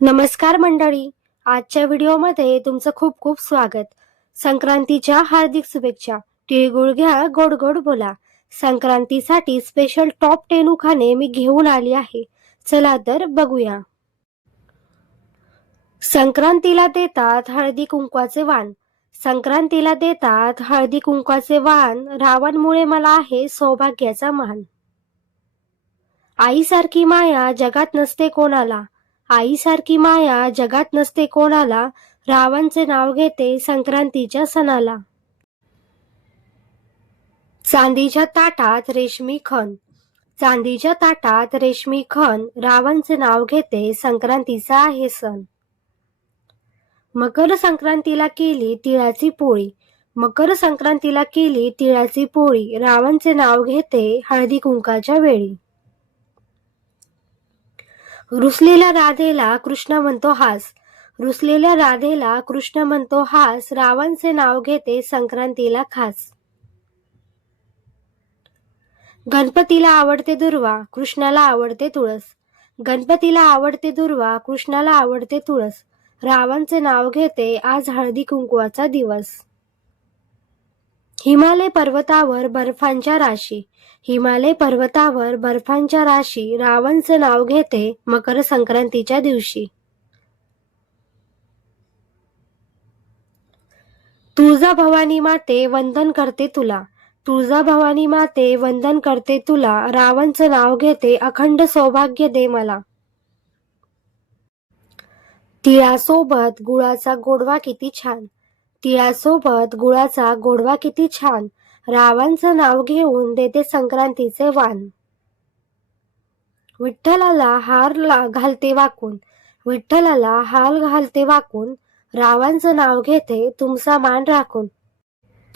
नमस्कार मंडळी. आजच्या व्हिडिओमध्ये तुमचं खूप खूप स्वागत. संक्रांतीच्या हार्दिक शुभेच्छा. तिळगुळ घ्या गोड गोड बोला. संक्रांतीसाठी स्पेशल टॉप टेन उखाणे मी घेऊन आली आहे. चला तर बघूया. संक्रांतीला देतात हळदी कुंकवाचे वाण. संक्रांतीला देतात हळदी कुंकवाचे वाण. रावणमुळे मला आहे सौभाग्याचा मान. आईसारखी माया जगात नसते कोणाला. आईसारखी माया जगात नसते कोणाला. रावणचे नाव घेते संक्रांतीच्या सणाला. चांदीच्या ताटात रेशमी खण. चांदीच्या ताटात रेशमी खण. रावणचे नाव घेते संक्रांतीचा आहे सण. मकर संक्रांतीला केली तिळाची पोळी. मकर संक्रांतीला केली तिळाची पोळी. रावणचे नाव घेते हळदी कुंकाच्या वेळी. रुसलेल्या राधेला कृष्ण म्हणतो हास. रुसलेल्या राधेला कृष्ण म्हणतो हास. रावणचे नाव घेते संक्रांतीला खास. गणपतीला आवडते दुर्वा कृष्णाला आवडते तुळस. गणपतीला आवडते दुर्वा कृष्णाला आवडते तुळस. रावणचे नाव घेते आज हळदी कुंकवाचा दिवस. हिमालय पर्वतावर बर्फांच्या राशी. हिमालय पर्वतावर बर्फांच्या राशी रावणचं नाव घेते मकर संक्रांतीच्या दिवशी. तुळजा भवानी माते वंदन करते तुला. तुळजा भवानी माते वंदन करते तुला. रावणचं नाव घेते अखंड सौभाग्य दे मला. तिळासोबत गुळाचा गोडवा किती छान. तिळासोबत गुळाचा गोडवा किती छान. रावांचं नाव घेऊन देते संक्रांतीचे वाण. विठ्ठलाला हार ला- घालते वाकून. विठ्ठलाला हार घालते वाकून. रावांचं नाव घेते तुमचा मान राखून.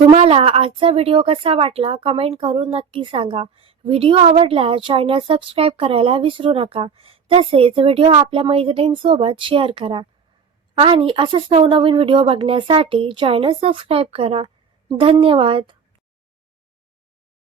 तुम्हाला आजचा व्हिडिओ कसा वाटला कमेंट करून नक्की सांगा. व्हिडिओ आवडल्यास चॅनल सबस्क्राईब करायला विसरू नका. तसेच व्हिडिओ आपल्या मैत्रिणींसोबत शेअर करा. आणि असंच नवनवीन व्हिडिओ बघण्यासाठी चॅनल सबस्क्राईब करा. धन्यवाद.